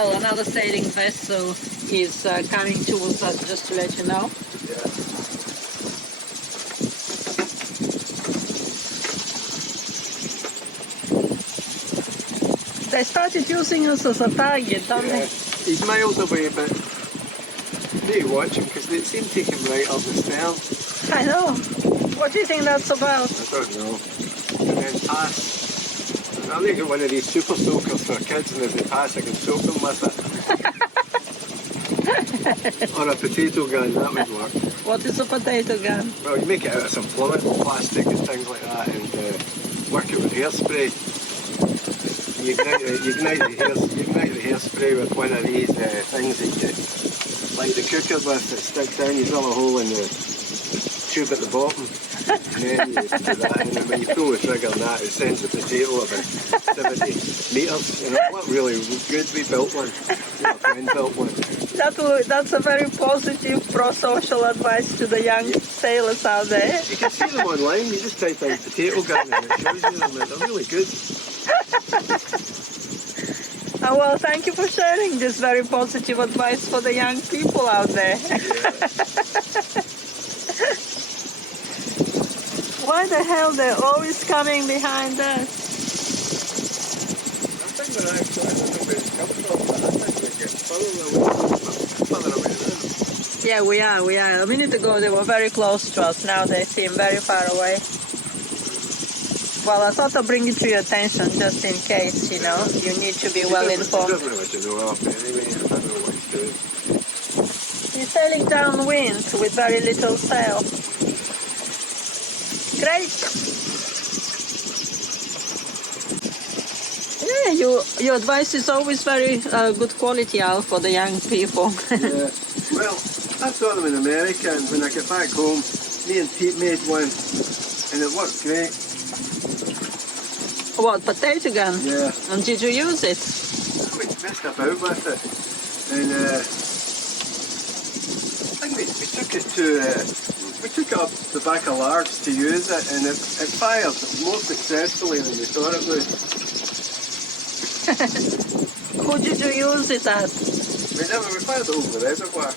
well, another sailing vessel is coming towards us, just to let you know. Yeah. They started using us as a target, don't Yeah. they? He's miles away, but you need to watch him because they seem to take him right up the stern. I know. What do you think that's about? I don't know. And then pass. I'll make it one of these super soakers for kids, and if they pass, I can soak them with it. Or a potato gun, that would work. What is a potato gun? Well, you make it out of some fluid, plastic and things like that, and work it with hairspray. You ignite the hairspray with one of these things that you light the cooker with that sticks down. You drill a hole in the tube at the bottom, and then you do that, and then when you pull the trigger on that, it sends the potato about 70 metres. You know, what really good, we built one. My friend built one. That's a very positive pro-social advice to the young sailors out there. You can see them online, you just type in potato gun and it shows you them, they're really good. Oh, well, thank you for sharing this very positive advice for the young people out there. Yeah. Why the hell they're always coming behind us? I think they're actually, I don't know where it's come from, but I think they get further away than them. Yeah, we are. A minute ago they were very close to us, now they seem very far away. Well, I thought I'd bring it to your attention just in case, you know, you need to be well informed. He doesn't know what you know of anyway, I don't know what he's doing. He's sailing downwind with very little sail. Great! Yeah, your advice is always very good quality, Al, for the young people. Yeah, well, I saw them in America, and when I get back home, me and Pete made one, and it worked great. What, potato gun? Yeah. And did you use it? We messed about with it, and I think we took it to, we took it up the back of Largs to use it, and it fired more successfully than we thought it would. Who did you use it at? We fired it over the reservoir.